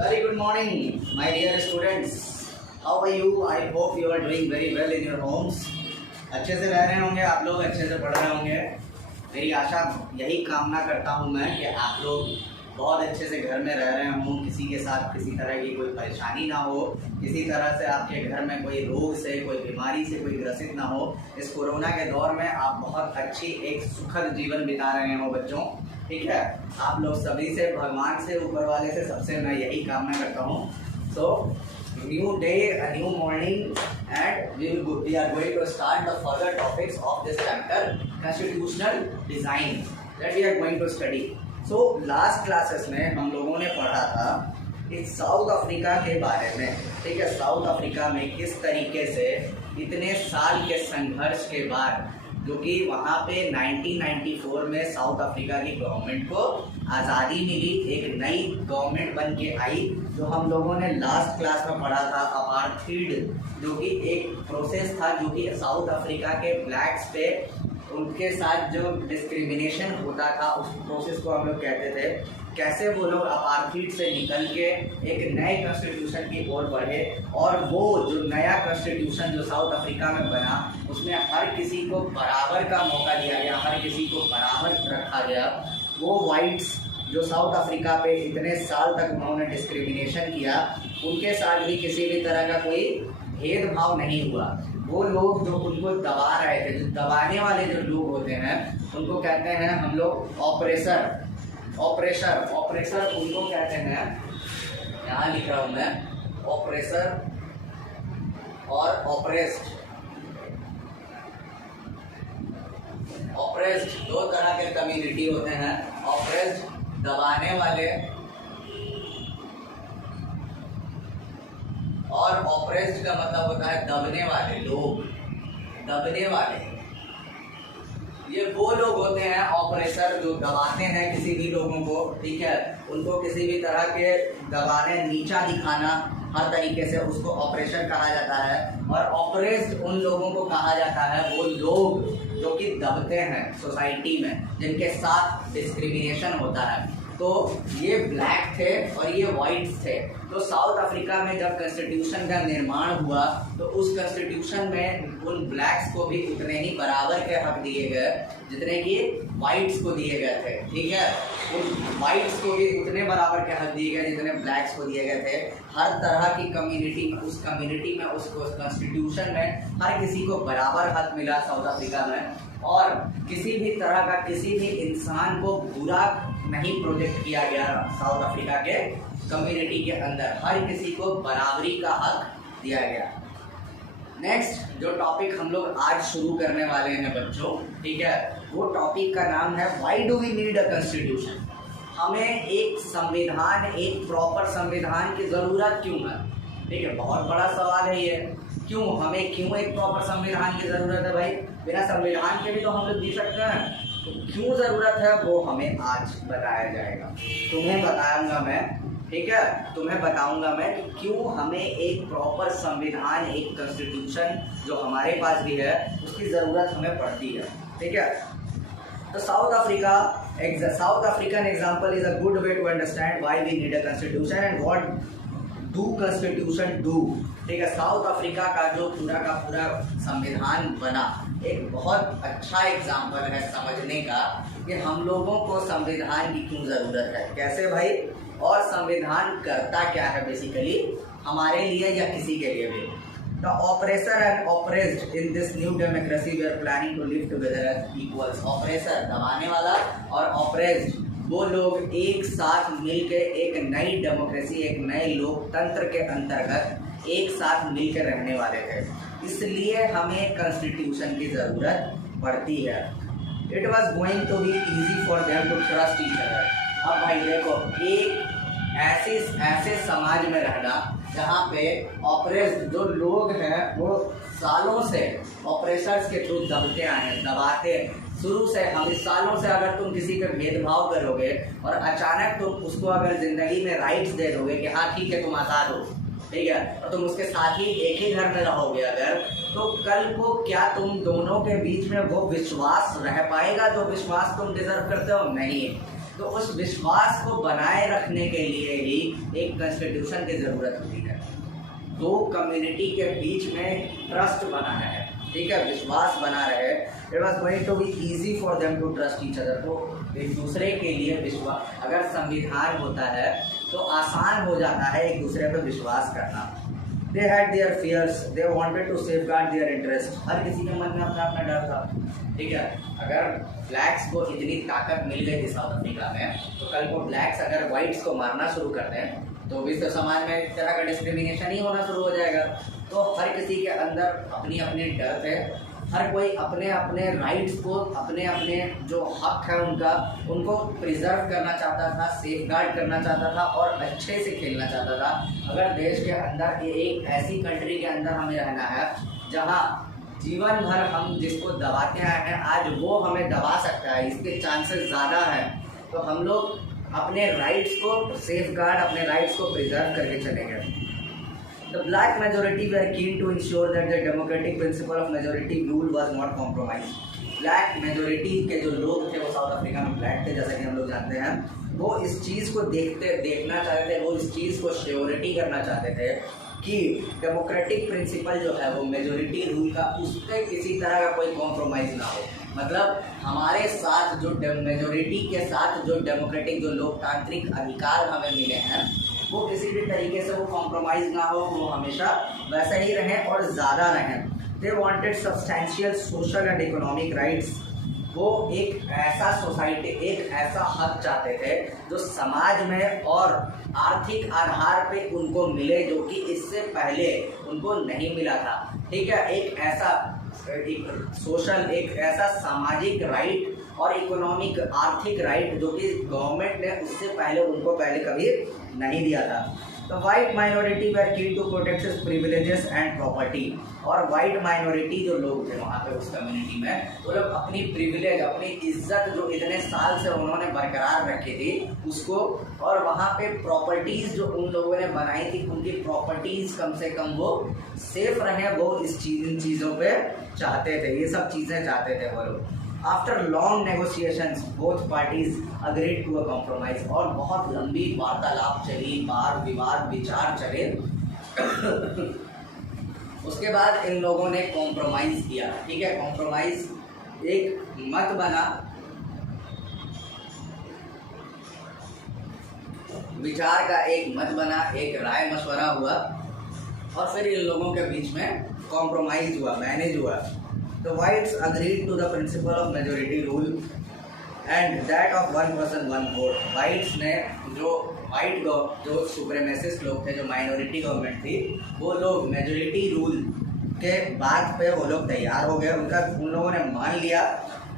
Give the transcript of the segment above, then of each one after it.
Very good morning, my dear students. How are you? I hope you are doing very well in your homes. अच्छे से रह रहे होंगे आप लोग, अच्छे से पढ़ रहे होंगे। मेरी आशा यही कामना करता हूँ मैं कि आप लोग बहुत अच्छे से घर में रह रहे हों, किसी के साथ किसी तरह की कोई परेशानी ना हो, किसी तरह से आपके घर में कोई रोग से, कोई बीमारी से कोई ग्रसित ना हो। इस कोरोना के दौर में आप बहुत अच्छी एक सुखद जीवन बिता रहे हो बच्चों, ठीक है। आप लोग सभी से, भगवान से, ऊपर वाले से, सबसे मैं यही कामना करता हूँ। So new day, a new morning, and we are going to start the further topics of this chapter, constitutional design, that we are going to study. So last classes में हम लोगों ने पढ़ा था इस साउथ अफ्रीका के बारे में, ठीक है। साउथ अफ्रीका में किस तरीके से इतने साल के संघर्ष के बाद, जो कि वहाँ पे 1994 में साउथ अफ्रीका की गवर्नमेंट को आज़ादी मिली, एक नई गवर्नमेंट बन के आई, जो हम लोगों ने लास्ट क्लास में पढ़ा था अपार्थीड, जो कि एक प्रोसेस था जो कि साउथ अफ्रीका के ब्लैक्स पे उनके साथ जो डिस्क्रिमिनेशन होता था, उस प्रोसेस को हम लोग कहते थे। कैसे वो लोग अपार्थीड से निकल के एक नए कॉन्स्टिट्यूशन की ओर बढ़े, और वो जो नया कॉन्स्टिट्यूशन जो साउथ अफ्रीका में बना, उसमें हर किसी को बराबर का मौका दिया गया, हर किसी को बराबर रखा गया। वो वाइट्स जो साउथ अफ्रीका पे इतने साल तक उन्होंने डिस्क्रिमिनेशन किया, उनके साथ भी किसी भी तरह का कोई भेदभाव नहीं हुआ। वो लोग जो उनको दबा रहे थे, जो दबाने वाले जो लोग होते हैं, उनको कहते हैं हम लोग ऑपरेसर उनको कहते हैं। यहाँ लिख रहा हूँ मैं, ऑपरेसर और ऑपरेस्ड दो तरह के कम्युनिटी होते हैं। ऑपरेस्ड दबाने वाले, और ऑपरेस्ड का मतलब होता है दबने वाले लोग, दबने वाले। ये वो लोग होते हैं ऑपरेसर, जो दबाते हैं किसी भी लोगों को, ठीक है। उनको किसी भी तरह के दबाने, नीचा दिखाना, हर तरीके से उसको ऑपरेशन कहा जाता है। और ऑपरेस्ड उन लोगों को कहा जाता है, वो लोग जो कि दबते हैं सोसाइटी में, जिनके साथ डिस्क्रिमिनेशन होता है। तो ये ब्लैक थे और ये वाइट्स थे। तो साउथ अफ्रीका में जब कॉन्स्टिट्यूशन का निर्माण हुआ, तो उस कॉन्स्टिट्यूशन में उन ब्लैक्स को भी उतने ही बराबर के हक दिए गए जितने कि वाइट्स को दिए गए थे, ठीक है। उन वाइट्स को भी उतने बराबर के हक दिए गए जितने ब्लैक्स को दिए गए थे। हर तरह की कम्युनिटी, उस कम्युनिटी में, उस कॉन्स्टिट्यूशन में हर किसी को बराबर हक मिला साउथ अफ्रीका में। और किसी भी तरह का, किसी भी इंसान को बुरा नहीं प्रोजेक्ट किया गया साउथ अफ्रीका के कम्युनिटी के अंदर, हर किसी को बराबरी का हक दिया गया। नेक्स्ट जो टॉपिक हम लोग आज शुरू करने वाले हैं बच्चों, ठीक है, वो टॉपिक का नाम है why do we need a constitution. हमें एक संविधान, एक प्रॉपर संविधान की ज़रूरत क्यों है, ठीक है। बहुत बड़ा सवाल है ये, क्यों हमें, क्यों एक प्रॉपर संविधान की ज़रूरत है भाई। बिना संविधान के भी तो हम लोग जी सकते हैं, तो क्यों ज़रूरत है वो हमें आज बताया जाएगा। तुम्हें बताऊंगा मैं, ठीक है, तुम्हें बताऊंगा मैं कि क्यों हमें एक प्रॉपर संविधान, एक कॉन्स्टिट्यूशन जो हमारे पास भी है, उसकी ज़रूरत हमें पड़ती है, ठीक है। तो South African example is a good way to understand why we need a constitution and what do constitution do, ठीक है। साउथ अफ्रीका का जो पूरा का पूरा संविधान बना, एक बहुत अच्छा एग्जाम्पल है समझने का कि हम लोगों को संविधान की क्यों ज़रूरत है, कैसे भाई, और संविधान करता क्या है बेसिकली हमारे लिए या किसी के लिए भी। The oppressor and oppressed in this new democracy we are planning to live together as equals. Oppressor दबाने वाला और ऑपरेस्ड वो लोग एक साथ मिलकर एक नई डेमोक्रेसी, एक नए लोकतंत्र के अंतर्गत एक साथ मिलकर रहने वाले थे। इसलिए हमें कॉन्स्टिट्यूशन की ज़रूरत पड़ती है। It was going to be easy for them to trust each other. अब भाई देखो, एक ऐसे समाज में रहना जहाँ पे ऑपरेस्ड जो लोग हैं वो सालों से ऑपरेसर्स के थ्रू दबते आए हैं, दबाते शुरू से। हम इस सालों से अगर तुम किसी पे भेदभाव करोगे और अचानक तुम उसको अगर जिंदगी में राइट्स दे दोगे कि हाँ ठीक है तुम आज़ाद हो, ठीक है, और तुम उसके साथ ही एक ही घर में रहोगे अगर, तो कल को क्या तुम दोनों के बीच में वो विश्वास रह पाएगा जो विश्वास तुम डिजर्व करते हो? नहीं। तो उस विश्वास को बनाए रखने के लिए ही एक कॉन्स्टिट्यूशन की ज़रूरत होती है। दो कम्युनिटी के बीच में ट्रस्ट बना है, ठीक है, विश्वास बना रहे। It was going to be easy for them to trust each other. तो एक दूसरे के लिए विश्वास, अगर संविधान होता है तो आसान हो जाता है एक दूसरे पर विश्वास करना। They had their fears, they wanted to safeguard their interest. हर किसी के मन में अपना अपना डर था, ठीक है। अगर ब्लैक्स को इतनी ताकत मिल गई थी साउथ अफ्रीका में, तो कल को ब्लैक्स अगर वाइट्स को मारना शुरू कर दें तो भी तो समाज में एक तरह का डिस्क्रिमिनेशन ही होना शुरू हो जाएगा। तो हर किसी के अंदर अपनी अपनी डर थे, हर कोई अपने अपने राइट्स को, अपने अपने जो हक है उनका, उनको प्रिजर्व करना चाहता था, सेफगार्ड करना चाहता था और अच्छे से खेलना चाहता था। अगर देश के अंदर एक ऐसी कंट्री के अंदर हमें रहना है जहां जीवन भर हम जिसको दबाते आए हैं आज वो हमें दबा सकता है, इसके चांसेस ज़्यादा हैं, तो हम लोग अपने राइट्स को सेफगार्ड, अपने राइट्स को प्रिजर्व करके चलेंगे। The black majority were keen to ensure that the democratic principle of majority rule was not compromised. Black majority के जो लोग थे वो साउथ अफ्रीका में ब्लैक थे, जैसा कि हम लोग जानते हैं, वो इस चीज़ को देखना चाहते थे, वो इस चीज़ को श्योरिटी करना चाहते थे कि डेमोक्रेटिक प्रिंसिपल जो है वो मेजोरिटी रूल का, उस पर किसी तरह का कोई कॉम्प्रोमाइज़ ना हो। मतलब हमारे साथ जो मेजोरिटी के साथ जो डेमोक्रेटिक, जो लोकतांत्रिक अधिकार हमें मिले हैं वो किसी भी तरीके से वो कॉम्प्रोमाइज़ ना हो, वो हमेशा वैसा ही रहें और ज़्यादा रहें। They wanted substantial social and economic rights. वो एक ऐसा सोसाइटी, एक ऐसा हक चाहते थे जो समाज में और आर्थिक आधार पे उनको मिले, जो कि इससे पहले उनको नहीं मिला था, ठीक है। एक ऐसा सोशल, एक ऐसा सामाजिक राइट और इकोनॉमिक, आर्थिक राइट जो कि गवर्नमेंट ने उससे पहले उनको कभी नहीं दिया था। तो white minority were keen to protect his privileges and property. और वाइट माइनॉरिटी जो लोग थे वहाँ पे उस कम्युनिटी में, वो लोग अपनी प्रिविलेज, अपनी इज्जत जो इतने साल से उन्होंने बरकरार रखी थी उसको, और वहाँ पे प्रॉपर्टीज़ जो उन लोगों ने बनाई थी उनकी प्रॉपर्टीज़ कम से कम वो सेफ रहें, वो इन चीज़ों पे चाहते थे, ये सब चीज़ें चाहते थे वो लोग। After long negotiations, both parties agreed to a compromise। और बहुत लंबी वार्तालाप चली, वाद विवाद विचार चले उसके बाद इन लोगों ने कॉम्प्रोमाइज़ किया, ठीक है। कॉम्प्रोमाइज़ एक मत बना, विचार का एक मत बना, एक राय मशवरा हुआ और फिर इन लोगों के बीच में कॉम्प्रोमाइज़ हुआ, मैनेज हुआ। The whites agreed to the principle of majority rule and that of one person one vote। whites ने जो सुप्रीमेसिस्ट लोग थे, जो माइनॉरिटी गवर्नमेंट थी, वो लोग मेजोरिटी रूल के बात पे वो लोग तैयार हो गए। उन लोगों ने मान लिया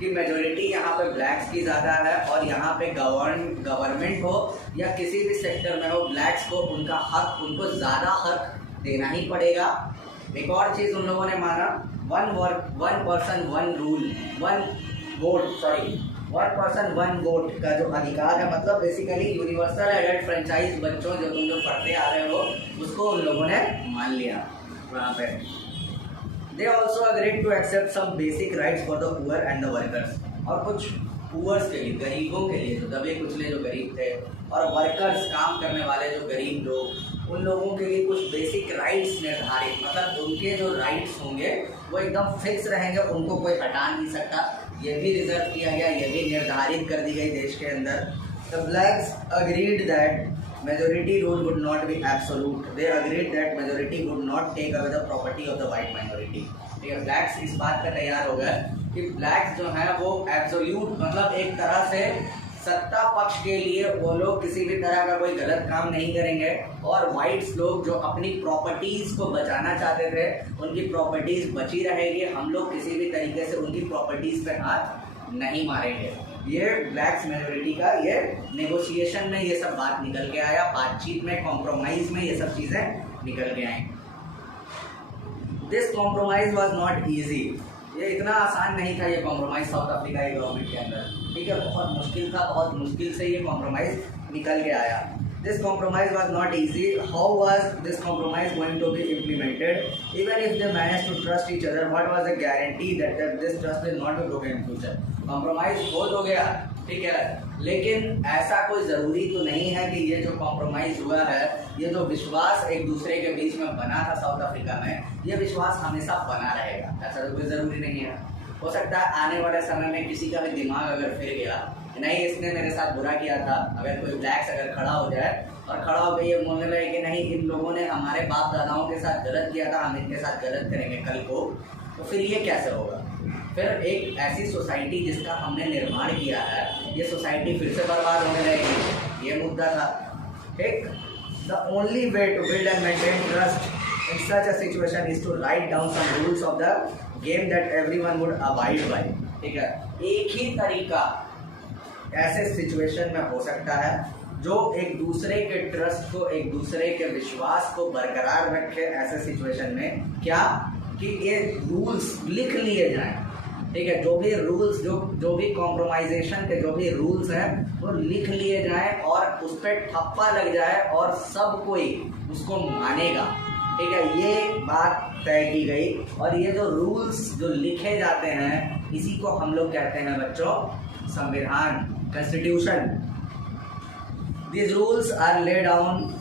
कि मेजोरिटी यहाँ पे ब्लैक्स की ज़्यादा है और यहाँ पे गवर्नमेंट हो या किसी भी सेक्टर में हो, ब्लैक्स को उनका हक, उनको ज़्यादा हक देना ही पड़ेगा। एक और चीज़ उन लोगों ने माना, one person one rule, one person one vote का जो अधिकार है, मतलब बेसिकली यूनिवर्सल एडल्ट फ्रेंचाइज बच्चों जो तुम लोग पढ़ते आ रहे हो उसको उन लोगों ने मान लिया वहाँ पे। They also agreed to accept some basic rights for the poor and the workers. और कुछ पुअर्स के लिए, गरीबों के लिए, जो दबे कुचले जो गरीब थे, और वर्कर्स, काम करने वाले जो गरीब लोग, उन लोगों के लिए कुछ बेसिक राइट्स निर्धारित, मतलब उनके जो राइट्स होंगे वो एकदम फिक्स रहेंगे, उनको कोई हटा नहीं सकता, ये भी रिजर्व किया गया, ये भी निर्धारित कर दी गई देश के अंदर। The blacks agreed that majority rule would not be absolute। they agreed that majority would not take away the property of the white minority। ठीक है, ब्लैक्स इस बात पर तैयार हो गए कि ब्लैक्स जो है वो एब्सोल्यूट, मतलब एक तरह से सत्ता पक्ष के लिए वो लोग किसी भी तरह का कोई गलत काम नहीं करेंगे, और वाइट्स लोग जो अपनी प्रॉपर्टीज़ को बचाना चाहते थे उनकी प्रॉपर्टीज़ बची रहेगी, हम लोग किसी भी तरीके से उनकी प्रॉपर्टीज़ पे हाथ नहीं मारेंगे। ये ब्लैक्स मेजोरिटी का ये नेगोशिएशन में ये सब बात निकल के आया, बातचीत में, कॉम्प्रोमाइज़ में ये सब चीज़ें निकल के आई। This compromise was not easy. ये इतना आसान नहीं था ये कॉम्प्रोमाइज़ साउथ अफ्रीका की गवर्नमेंट के अंदर, ठीक है, बहुत मुश्किल था, बहुत मुश्किल से ये कॉम्प्रोमाइज़ निकल के आया। This compromise was not easy। How was this compromise going to be implemented? Even if they managed to trust each other, what was the guarantee that this trust will not be broken in future? Compromise हो तो गया, ठीक है। लेकिन ऐसा कोई ज़रूरी तो नहीं है कि ये जो कॉम्प्रोमाइज़ हुआ है, ये जो विश्वास एक दूसरे के बीच में बना था साउथ अफ्रीका में, ये विश्वास हमेशा बना रहेगा, ऐसा तो कोई ज़रूरी नहीं है। हो सकता है आने वाले समय में किसी का भी दिमाग अगर फिर गया, नहीं इसने मेरे साथ बुरा किया था, अगर कोई ब्लैक्स अगर खड़ा हो जाए और खड़ा होकर ये बोलने लगे कि नहीं इन लोगों ने हमारे बाप दादाओं के साथ गलत किया था, हम इनके साथ गलत करेंगे कल को, तो फिर ये कैसे होगा? फिर एक ऐसी सोसाइटी जिसका हमने निर्माण किया है, ये सोसाइटी फिर से बर्बाद होने लगेगी। ये मुद्दा था। ठीक, the only way to build and maintain trust in such a situation is to write down some rules of the game that everyone would abide by. ठीक है, एक ही तरीका ऐसे सिचुएशन में हो सकता है जो एक दूसरे के ट्रस्ट को, एक दूसरे के विश्वास को बरकरार रखे। ऐसे सिचुएशन में क्या कि ये रूल्स लिख लिए जाएं। ठीक है, जो भी रूल्स, जो भी कॉम्प्रोमाइजेशन के जो भी रूल्स हैं वो लिख लिए जाएं और उस पर ठप्पा लग जाए और सब कोई उसको मानेगा। ठीक है, ये बात तय की गई। और ये जो रूल्स जो लिखे जाते हैं, इसी को हम लोग कहते हैं बच्चों संविधान, constitution. These rules are laid down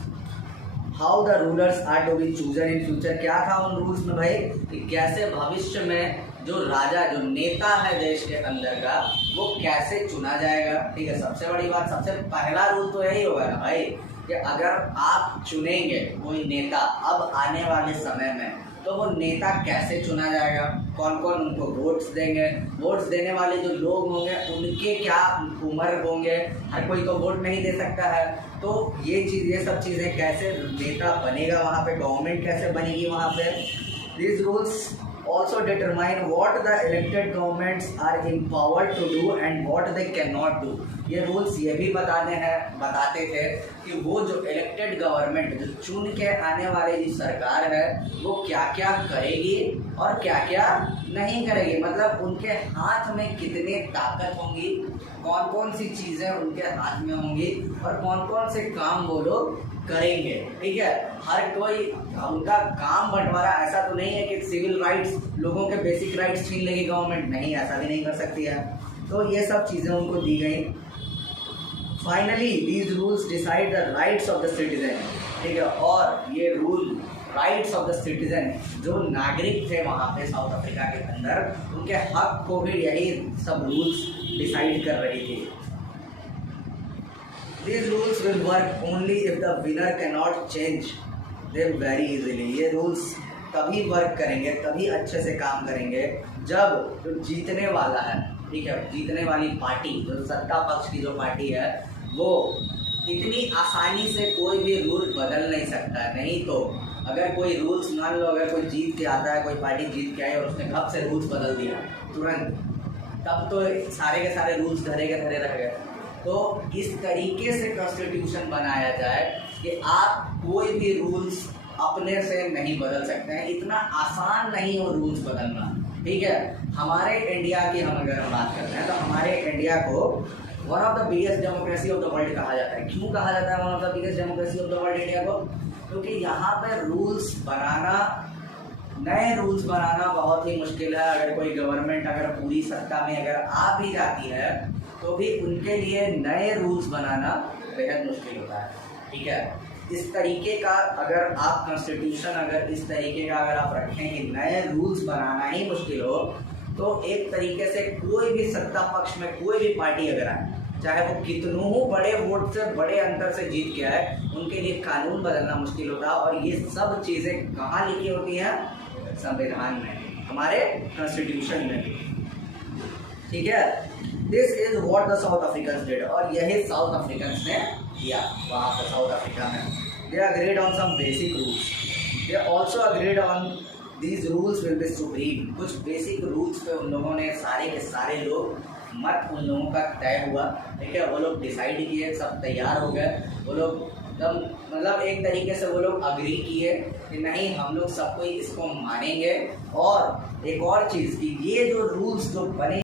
how the rulers are to be chosen in future। क्या था उन रूल्स में भाई कि कैसे भविष्य में जो राजा, जो नेता है देश के अंदर का, वो कैसे चुना जाएगा। ठीक है, सबसे बड़ी बात, सबसे पहला रूल तो यही होगा ना भाई कि अगर आप चुनेंगे कोई नेता अब आने वाले समय में, तो वो नेता कैसे चुना जाएगा, कौन कौन उनको वोट्स देंगे, वोट्स देने वाले जो लोग होंगे उनके क्या उम्र होंगे, हर कोई तो वोट नहीं दे सकता है। तो ये सब चीज़ें, कैसे नेता बनेगा वहाँ पे, गवर्नमेंट कैसे बनेगी वहाँ पे। These rules also determine what the elected governments are empowered to do and what they cannot do। ये रूल्स ये भी बताते थे कि वो जो इलेक्टेड गवर्नमेंट, जो चुन के आने वाली जो सरकार है, वो क्या क्या करेगी और क्या क्या नहीं करेगी। मतलब उनके हाथ में कितनी ताकत होंगी, कौन कौन सी चीज़ें उनके हाथ में होंगी और कौन कौन से काम वो लोग करेंगे। ठीक है, हर कोई उनका काम बंटवारा ऐसा तो नहीं है कि सिविल राइट्स, लोगों के बेसिक राइट्स छीन लेगी गवर्नमेंट, नहीं, ऐसा भी नहीं कर सकती है। तो ये सब चीज़ें उनको दी गई। Finally these rules decide the rights of the citizen. ठीक है, और ये rule rights of the citizen, जो नागरिक थे वहाँ पे साउथ अफ्रीका के अंदर, उनके हक को भी यही सब रूल्स डिसाइड कर रही थी। These rules will work only if the winner cannot change them very easily। ये रूल्स तभी वर्क करेंगे, तभी अच्छे से काम करेंगे जब जो जीतने वाला है, ठीक है, जीतने वाली पार्टी, जो सत्ता पक्ष की जो पार्टी है, वो इतनी आसानी से कोई भी रूल बदल नहीं सकता है। नहीं तो अगर कोई रूल्स, मान लो अगर कोई जीत के आता है, कोई पार्टी जीत के आई और उसने कब से रूल्स बदल दिया तुरंत, तब तो सारे के सारे रूल्स धरे के धरे रह गए। तो इस तरीके से कॉन्स्टिट्यूशन बनाया जाए कि आप कोई भी रूल्स अपने से नहीं बदल सकते हैं। इतना आसान नहीं हो रूल्स बदलना। ठीक है, हमारे इंडिया की हम अगर बात करते हैं तो हमारे इंडिया को one of the biggest democracy of the world कहा जाता है। क्यों कहा जाता है one of the biggest democracy of the world India को? क्योंकि यहाँ पे रूल्स बनाना, नए रूल्स बनाना बहुत ही मुश्किल है। अगर कोई गवर्नमेंट अगर पूरी सत्ता में अगर आ भी जाती है तो भी उनके लिए नए रूल्स बनाना बेहद मुश्किल होता है। ठीक है, इस तरीके का अगर आप कॉन्स्टिट्यूशन, अगर इस तरीके का अगर आप रखें कि नए रूल्स बनाना ही मुश्किल हो, तो एक तरीके से कोई भी सत्ता पक्ष में कोई भी पार्टी अगर आए, चाहे वो कितनों बड़े वोट से, बड़े अंतर से जीत के आए, उनके लिए कानून बदलना मुश्किल होता है। और ये सब चीज़ें कहाँ लिखी होती हैं? संविधान में, हमारे कॉन्स्टिट्यूशन में। ठीक है, this is what the south Africans did. और यही साउथ अफ्रीकन्स ने किया वहाँ पर साउथ अफ्रीका में। They agreed on some basic rules. They also agreed on these rules will be supreme. कुछ बेसिक रूल्स पे उन लोगों ने, सारे के सारे लोग, मत उन लोगों का तय हुआ। ठीक है, वो लोग डिसाइड किए, सब तैयार हो गए, वो लोग एकदम, मतलब एक तरीके से वो लोग अग्री किए कि नहीं, हम लोग सब कोई इसको मानेंगे। और एक और चीज़ कि ये जो रूल्स जो बने